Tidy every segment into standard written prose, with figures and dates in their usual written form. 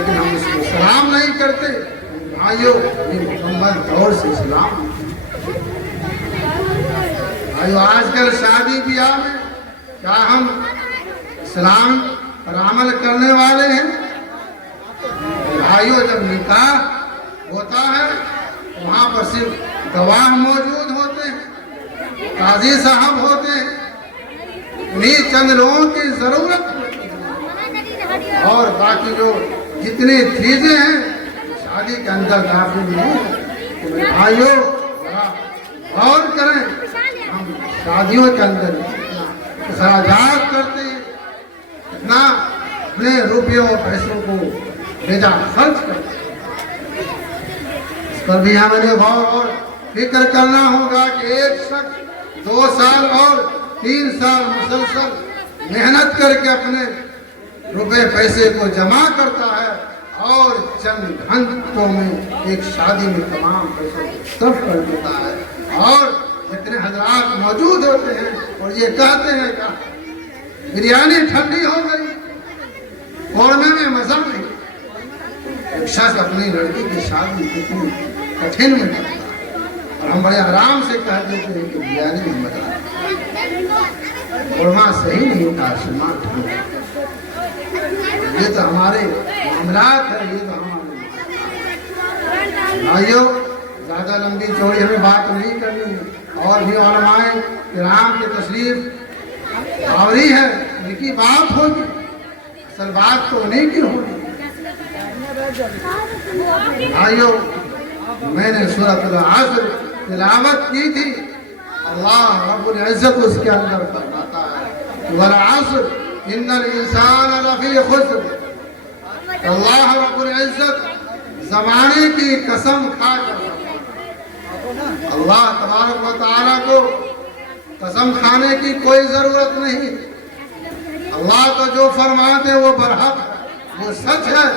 لیکن ہم اس کو سلام نہیں کرتے۔ بھائیو یہ مکمل طور سے اسلام ہے۔ بھائیو آج کل شادی بیاہ میں کیا ہم اسلام پر عمل کرنے والے ہیں؟ بھائیو جب نکاح ہوتا ہے وہاں پر صرف گواہ موجود ہوتے ہیں، قاضی صاحب ہوتے ہیں، انہیں چند لوگوں کی ضرورت ہوتی ہے اور باقی جو جتنی چیزیں ہیں شادی کے اندر داخل نہیں ہیں۔ بھائیو غور کریں، ہم شادیوں کے اندر اخراجات کرتے ہیں، اتنا اپنے روپیوں اور پیسوں کو بیجا خرچ کرتے ہیں۔ اس پر بھی ہمیں غور اور فکر کرنا ہوگا کہ ایک شخص 2 سال اور 3 سال مسلسل محنت کر کے اپنے روپے پیسے کو جمع کرتا ہے اور چند گھنٹوں میں ایک شادی میں تمام پیسوں کو صرف کر دیتا ہے، اور جتنے حضرات موجود ہوتے ہیں اور یہ کہتے ہیں کہ بریانی ٹھنڈی ہو گئی، قورمے میں مزہ نہیں۔ ایک شخص اپنی لڑکی کی شادی کتنی کٹھن میں کرتا ہے اور ہم بڑے آرام سے کہہ دیتے ہیں کہ بریانی میں مزہ نہیں، قورمہ صحیح نہیں تھا، سامان ٹھنڈا۔ یہ تو ہمارے معاملات ہے، یہ تو ہمارے بھائیو زیادہ لمبی چوڑی ہمیں بات نہیں کرنی ہے، اور بھی علماء کرام کی تشریف آوری ہے، ان کی بات ہوگی، اصل بات تو انہیں کی ہوگی۔ بھائیو میں نے سورۃ العصر تلاوت کی تھی، اللہ رب العزت اس کے اندر فرماتا ہے والعصر ان الانسان لفی خسر۔ اللہ رب العزت زمانے کی قسم کھا کر، اللہ تبارک و تعالیٰ کو قسم کھانے کی کوئی ضرورت نہیں، اللہ تو جو فرماتے وہ برحق ہے، وہ سچ ہے،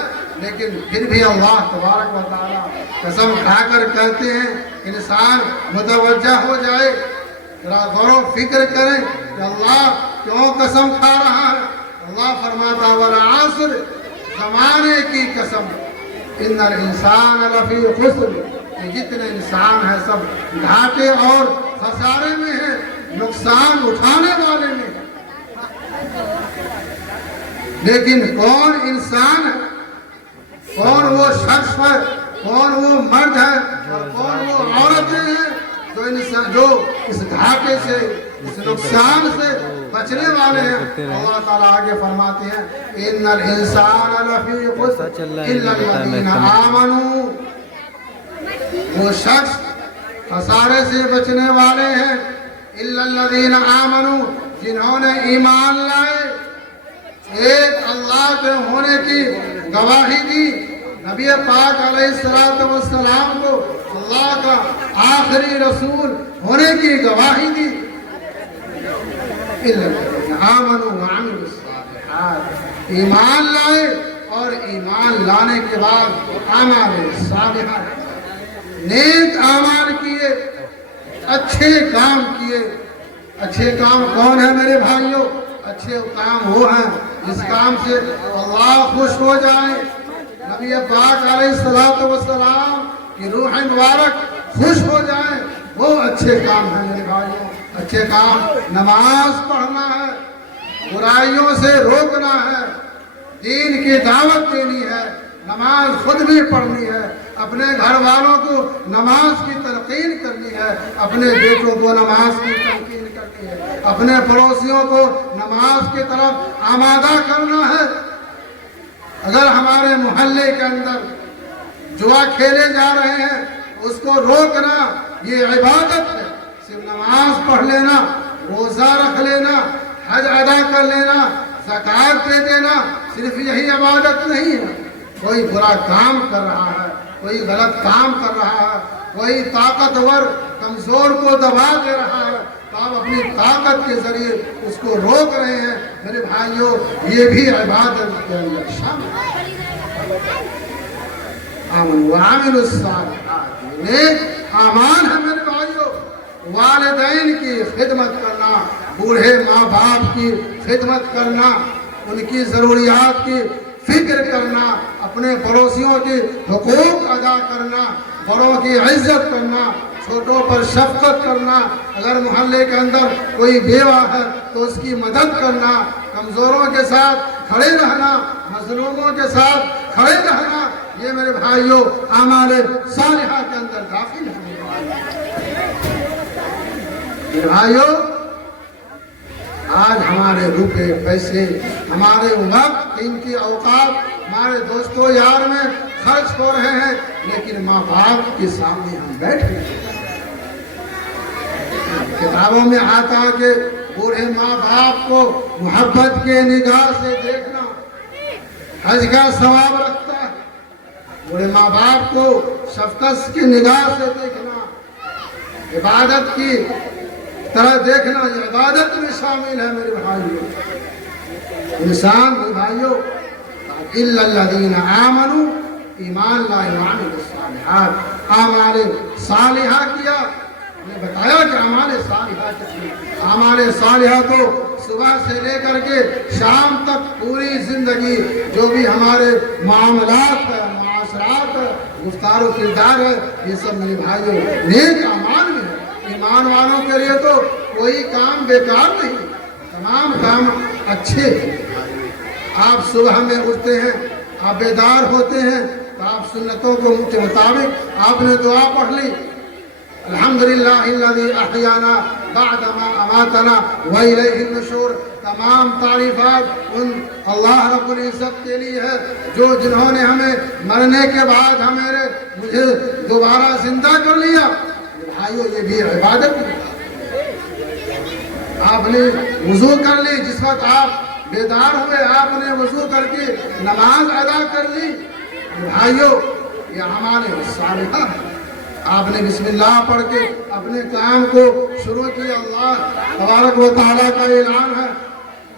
لیکن پھر بھی اللہ تبارک و تعالیٰ قسم کھا کر کہتے ہیں انسان متوجہ ہو جائے، ذرا غور و فکر کریں کہ اللہ کیوں قسم کھا رہا ہے۔ اللہ فرماتا ہے والعصر، زمانے کی قسم، ان الانسان لفی خسر، کہ جتنے انسان ہیں سب گھاٹے اور خسارے میں ہیں، نقصان اٹھانے والے میں ہیں۔ لیکن کون انسان ہے، کون وہ شخص ہے، کون وہ مرد ہے اور کون وہ عورتیں ہیں جو اس گھاٹے سے، اس نقصان سے بچنے والے ہیں۔ اللہ تعالیٰ آگے فرماتے ہیں ان الانسان لفی خسر الا الذین آمنوا، وہ شخص خسارے سے بچنے والے ہیں الا الذین آمنوا، جنہوں نے ایمان لائے، ایک اللہ کے ہونے کی گواہی دی، نبی پاک علیہ السلام کو اللہ کا آخری رسول ہونے کی گواہی دی، آمنوا وعملوا الصالحات، ایمان لائے اور ایمان لانے کے بعد اعمال صالحات، نیک اعمال کیے، اچھے کام کیے۔ اچھے کام کون ہے میرے بھائیوں؟ اچھے کام وہ ہیں جس کام سے اللہ خوش ہو جائے، نبی پاک علیہ السلام کی روح مبارک خوش ہو جائے، وہ اچھے کام ہیں میرے بھائیوں۔ اچھے کام نماز پڑھنا ہے، برائیوں سے روکنا ہے، دین کی دعوت دینی ہے، نماز خود بھی پڑھنی ہے، اپنے گھر والوں کو نماز کی تلقین کرنی ہے، اپنے بیٹوں کو نماز کی تلقین کرنی ہے، اپنے پڑوسیوں کو نماز کی طرف آمادہ کرنا ہے۔ اگر ہمارے محلے کے اندر جوا کھیلے جا رہے ہیں اس کو روکنا یہ عبادت ہے، صرف نماز پڑھ لینا، روزہ رکھ لینا، حج ادا کر لینا، زکوٰۃ دے دینا صرف یہی عبادت نہیں ہے۔ کوئی برا کام کر رہا ہے، کوئی غلط کام کر رہا ہے، کوئی طاقتور کمزور کو دبا دے رہا ہے تو آپ اپنی طاقت کے ذریعے اس کو روک رہے ہیں، میرے بھائیوں یہ بھی عبادت کے اندر شامل ہے۔ آمنوا وعملوا الصالحات، نیک اعمال ہے میرے بھائیوں۔ والدین کی خدمت کرنا، بوڑھے ماں باپ کی خدمت کرنا، ان کی ضروریات کی فکر کرنا، اپنے اپنے پڑوسیوں کی حقوق ادا کرنا، بڑوں کی عزت کرنا، چھوٹوں پر شفقت کرنا، اگر محلے کے اندر کوئی بیوہ ہے تو اس کی مدد کرنا، کمزوروں کے ساتھ کھڑے رہنا، مظلوموں کے ساتھ کھڑے رہنا، یہ میرے بھائیوں اعمال صالحہ کے اندر داخل ہے۔ میرے بھائیوں، آج ہمارے روپے پیسے، ہمارے وقت، قیمتی اوقات ہمارے دوستوں یار میں خرچ ہو رہے ہیں، لیکن ماں باپ کے سامنے ہم بیٹھ رہے ہیں۔ کتابوں میں آتا کہ بوڑھے ماں باپ کو محبت کے نگاہ سے دیکھنا حج کا ثواب رکھتا ہے، بوڑھے ماں باپ کو شفقت کی نگاہ سے دیکھنا، عبادت کی طرح دیکھنا، یہ عبادت میں شامل ہے میرے بھائیوں۔ انسان میرے بھائیوں الا الذین آمنوا، ایمان لائے وعملوا الصالحات، اعمال صالحہ کیا۔ میں بتایا کہ اعمال صالحہ کیا، اعمال صالحہ تو صبح سے لے کر کے شام تک پوری زندگی جو بھی ہمارے معاملات ہے، معاشرات ہے، گفتار و کردار ہے، یہ سب میرے بھائیوں نیک اعمال میں ہے۔ ایمان والوں کے لیے تو کوئی کام بیکار نہیں، تمام کام اچھے ہیں۔ آپ صبح میں اٹھتے ہیں، آپ بیدار ہوتے ہیں تو آپ سنتوں کے مطابق آپ نے دعا پڑھ لی، الحمدللہ الذی احیانا بعد ما اماتنا والیہ النشور۔ تمام تعریفات ان اللہ رب العزت کے لیے ہے جنہوں نے ہمیں مرنے کے بعد مجھے دوبارہ زندہ کر لیا۔ بھائیو یہ بھی عبادت ہے۔ آپ نے وضو کر لی، جس وقت آپ بیدار ہوئے آپ نے وضو کر کے نماز ادا کر لی، بھائیو یہ اعمال صالحہ ہے۔ آپ نے بسم اللہ پڑھ کے اپنے کام کو شروع کیا۔ اللہ تبارک و تعالیٰ کا اعلان ہے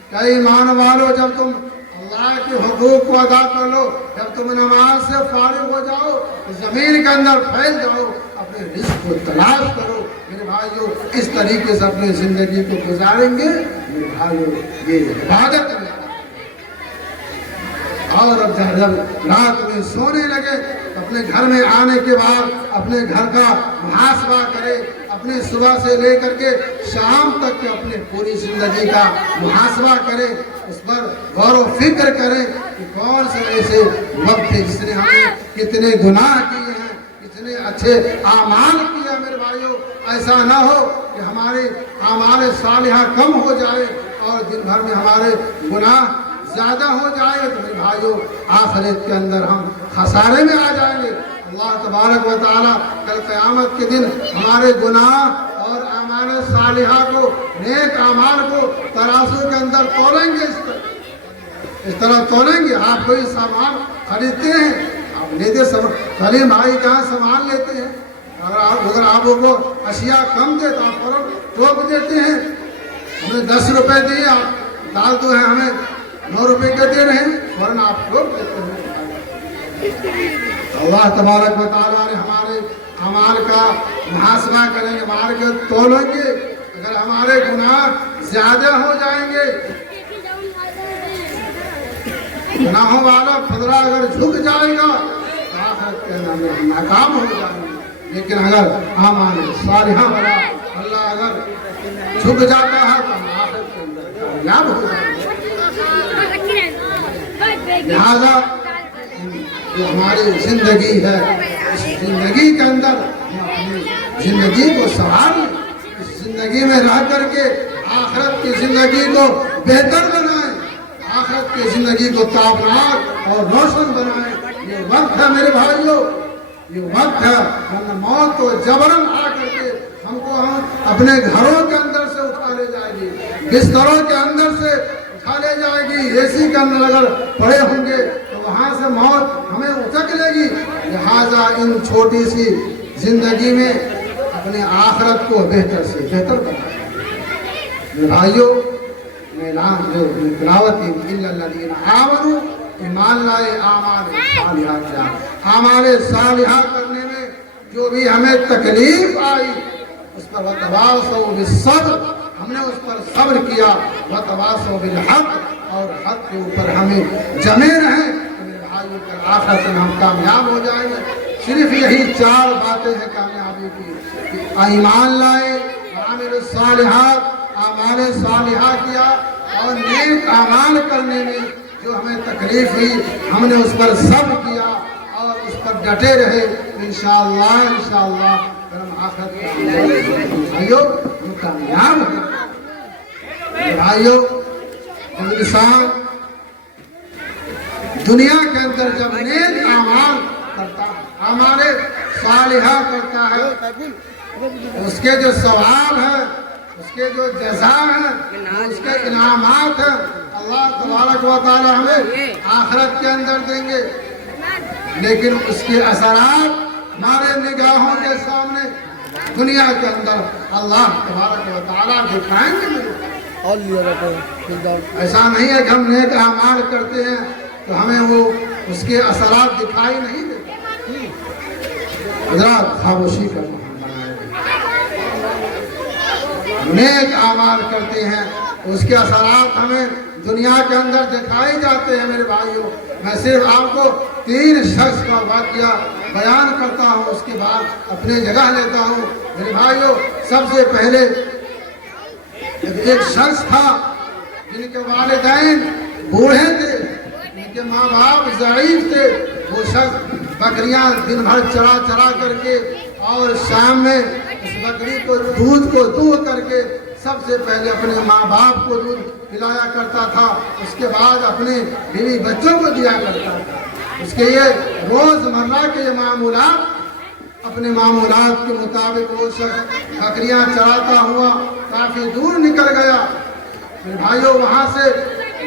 کہ ایمان والو، جب تم اللہ کے حقوق کو ادا کر لو، جب تم نماز سے فارغ ہو جاؤ تو زمین کے اندر پھیل جاؤ، اپنے رزق کو تلاش کرو۔ میرے بھائیو اس طریقے سے اپنی زندگی کو گزاریں گے میرے بھائیو یہ عبادت ہے۔ اور اب جب رات میں سونے لگے اپنے گھر میں آنے کے بعد اپنے گھر کا محاسبہ کرے، اپنے صبح سے لے کر کے شام تک کے اپنے پوری زندگی کا محاسبہ کرے، اس پر غور و فکر کرے کہ کون سے ایسے وقت تھے جس نے ہمیں کتنے گناہ کیے ہیں، کتنے اچھے اعمال کیا۔ میرے بھائیو ایسا نہ ہو کہ ہمارے اعمال صالحہ کم ہو جائے اور دن بھر میں ہمارے گناہ زیادہ ہو جائے تو میرے بھائیو آخرت کے اندر ہم خسارے میں آ جائیں گے۔ اللہ تبارک و تعالیٰ کل قیامت کے دن ہمارے گناہ اور اعمال صالحہ کو، نیک اعمال کو ترازو کے اندر تولیں گے، اس طرح تولیں گے۔ آپ کوئی سامان خریدتے ہیں، آپ لیتے سلیم بھائی کہاں سامان لیتے ہیں، اگر آپ کو اشیاء کم دے تو آپ فوراً ٹوک دیتے ہیں۔ ہمیں 10 روپے دیے، آپ دال تو ہے ہمیں 9 روپے کے دے رہے ہیں، فوراً آپ ٹوک دیتے ہیں۔ اللہ تبارک و تعالیٰ نے ہمارے اعمال کا محاسبہ کریں گے، ہمارے کے تولیں گے۔ اگر ہمارے گناہ زیادہ ہو جائیں گے، گناہوں والا پھدرا اگر جھک جائے گا تو آخرت کے اندر ہم ناکام ہو جائیں گے، لیکن اگر اعمال صالحہ والا اللہ اگر جھک جاتا ہے تو ہم آخرت کے اندر کامیاب ہو جائیں گے۔ لہذا جو ہماری زندگی ہے، اس زندگی کے اندر ہم اپنی زندگی کو سنوار لیں، اس زندگی میں رہ کر کے آخرت کی زندگی کو بہتر بنائیں، آخرت کی زندگی کو تابناک اور روشن بنائیں۔ یہ وقت ہے میرے بھائیوں، یہ وقت ہے، ورنہ موت تو جبراً آ کر کے ہم کو اپنے گھروں کے اندر سے اٹھا لے جائے گی، بستروں کے اندر سے اٹھا لے جائے گی، اے سی کے اندر اگر پڑے ہوں گے تو وہاں سے موت ہمیں اٹھک لے گی۔ لہٰذا ان چھوٹی سی زندگی میں اپنے آخرت کو بہتر سے بہتر بنائیں۔ میرے بھائیوں اعلان جو تلاوت کی الا الذین آمنوا، ایمان لائے اعمال صالحہ کیا۔ اعمال صالحہ کرنے میں جو بھی ہمیں تکلیف آئی اس پر وتواصوا بالصبر، ہم نے اس پر صبر کیا، وتواصوا بالحق، اور حق کے اوپر ہمیں جمے رہیں۔ بھائیوں کل آخرت میں ہم کامیاب ہو جائیں گے۔ صرف یہی 4 باتیں ہیں کامیابی کی کہ ایمان لائے، عامل الصالحات، اعمال صالحہ کیا، اور نیک اعمال کرنے میں جو ہمیں تکلیف ہوئی ہم نے اس پر صبر کیا اور اس پر ڈٹے رہے، انشاءاللہ پھر ہم آخرت میں بھائیوں ہم کامیاب ہیں۔ بھائیوں جب انسان دنیا کے اندر جب نیک اعمال کرتا ہے، اعمال صالحہ کرتا ہے، اس کے جو ثواب ہیں، اس کے جو جزا ہیں، اس کے انعامات ہیں، اللہ تبارک و تعالی ہمیں آخرت کے اندر دیں گے، لیکن اس کے اثرات ہمارے نگاہوں کے سامنے دنیا کے اندر اللہ تبارک و تعالی دکھائیں گے۔ ایسا نہیں ہے کہ ہم نیک اعمال کرتے ہیں تو ہمیں وہ اس کے اثرات دکھائی نہیں دیتے۔ حضرات خاموشی کا نیک اعمال کرتے ہیں اس کے اثرات ہمیں دنیا کے اندر دکھائی جاتے ہیں۔ میرے بھائیوں میں صرف آپ کو 3 شخص کا واقعہ بیان کرتا ہوں، اس کے بعد اپنے جگہ لیتا ہوں۔ میرے بھائیوں سب سے پہلے ایک شخص تھا جن کے والدین بوڑھے تھے، ان کے ماں باپ ضعیف تھے۔ وہ شخص بکریاں دن بھر چرا چرا کر کے اور شام میں اس بکری کو دودھ کو دو کر کے سب سے پہلے اپنے ماں باپ کو دودھ پلایا کرتا تھا، اس کے بعد اپنے بیوی بچوں کو دیا کرتا تھا۔ اس کے یہ روز مرہ کے معمولات، اپنے معمولات کے مطابق وہ شخص بکریاں چراتا ہوا کافی دور نکل گیا۔ میرے بھائیوں وہاں سے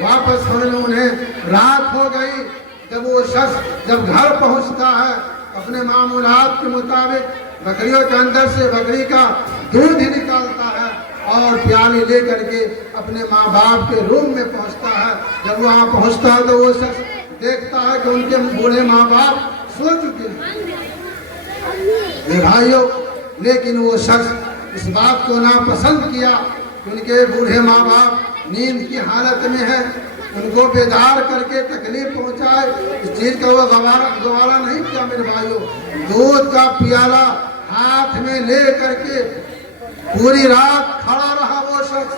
واپس ہونے میں انہیں رات ہو گئی۔ جب وہ شخص جب گھر پہنچتا ہے اپنے معمولات کے مطابق بکریوں کے اندر سے بکری کا دودھ ہی نکالتا ہے اور پیالی لے کر کے اپنے ماں باپ کے روم میں پہنچتا ہے۔ جب وہاں پہنچتا ہے تو وہ شخص دیکھتا ہے کہ ان کے بوڑھے ماں باپ سو چکے ہیں۔ میرے بھائیوں لیکن وہ شخص اس بات کو ناپسند کیا کہ ان کے بوڑھے ماں باپ نیند کی حالت میں ہیں، ان کو بیدار کر کے تکلیف پہنچائے، اس چیز کا وہ گوارا نہیں کیا۔ میرے بھائیوں دودھ کا پیالہ ہاتھ میں لے کر کے پوری رات کھڑا رہا۔ وہ شخص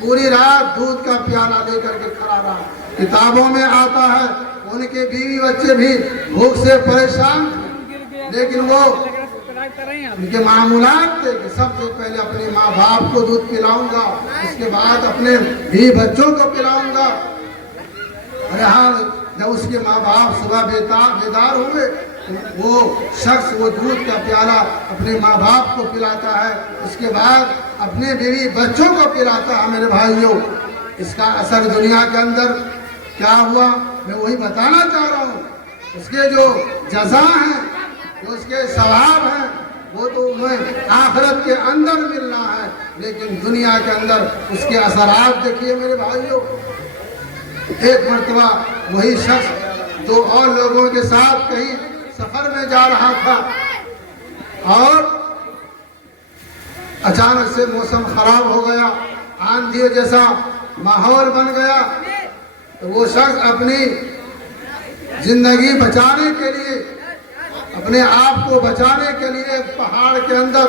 پوری رات دودھ کا پیالہ لے کر کے کھڑا رہا۔ کتابوں میں آتا ہے ان کے بیوی بچے بھی بھوک سے پریشان تھے، لیکن وہ ان کے معمولات تھے کہ سب سے پہلے اپنے ماں باپ کو دودھ پلاؤں گا، اس کے بعد اپنے بیوی بچوں کو پلاؤں گا۔ بہرحال جب اس کے ماں باپ صبح بیدار ہوئے تو وہ شخص وہ دودھ کا پیالہ اپنے ماں باپ کو پلاتا ہے، اس کے بعد اپنے بیوی بچوں کو پلاتا ہے۔ میرے بھائیوں اس کا اثر دنیا کے اندر کیا ہوا میں وہی بتانا چاہ رہا ہوں۔ اس کے جو جزا ہیں، جو اس کے ثواب ہیں، وہ تو انہیں آخرت کے اندر ملنا ہے، لیکن دنیا کے اندر اس کے اثرات دیکھیے۔ میرے بھائیوں ایک مرتبہ وہی شخص جو اور لوگوں کے ساتھ کہیں سفر میں جا رہا تھا اور اچانک سے موسم خراب ہو گیا، آندھی جیسا ماحول بن گیا، تو وہ شخص اپنی زندگی بچانے کے لیے، اپنے آپ کو بچانے کے لیے ایک پہاڑ کے اندر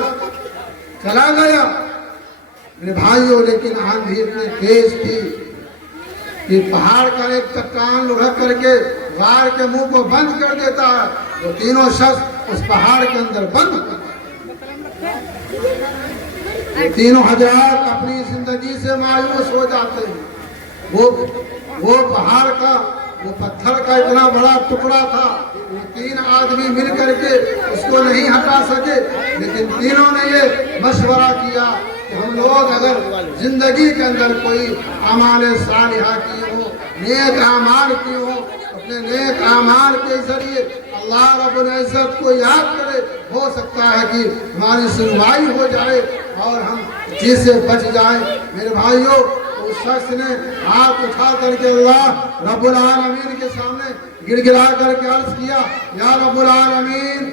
چلا گیا۔ میرے بھائیوں لیکن آندھی اتنی تیز تھی کہ پہاڑ کا ایک چٹان لڑک کر کے غار کے منہ کو بند کر دیتا ہے۔ وہ تینوں شخص اس پہاڑ کے اندر بند کر تینوں حضرات اپنی زندگی سے مایوس ہو جاتے ہیں۔ وہ پہاڑ کا وہ پتھر کا اتنا بڑا ٹکڑا تھا، وہ 3 آدمی مل کر کے اس کو نہیں ہٹا سکے، لیکن تینوں نے یہ مشورہ کیا کہ ہم لوگ اگر زندگی کے اندر کوئی اعمال صالحہ کی ہو، نیک اعمال کی ہو، اپنے نیک اعمال کے ذریعے اللہ رب العزت کو یاد کرے، ہو سکتا ہے کہ ہماری سنوائی ہو جائے اور ہم چیز سے بچ جائیں۔ میرے بھائیوں اس شخص نے ہاتھ اٹھا کر کے اللہ رب العالمین کے سامنے گر گرا کر کے عرض کیا، یا رب العالمین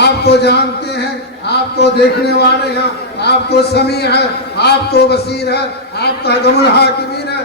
آپ تو جانتے ہیں، آپ تو دیکھنے والے ہیں، آپ تو سمیع ہیں، آپ تو بصیر ہیں، آپ تو حکم الحاکمین ہیں،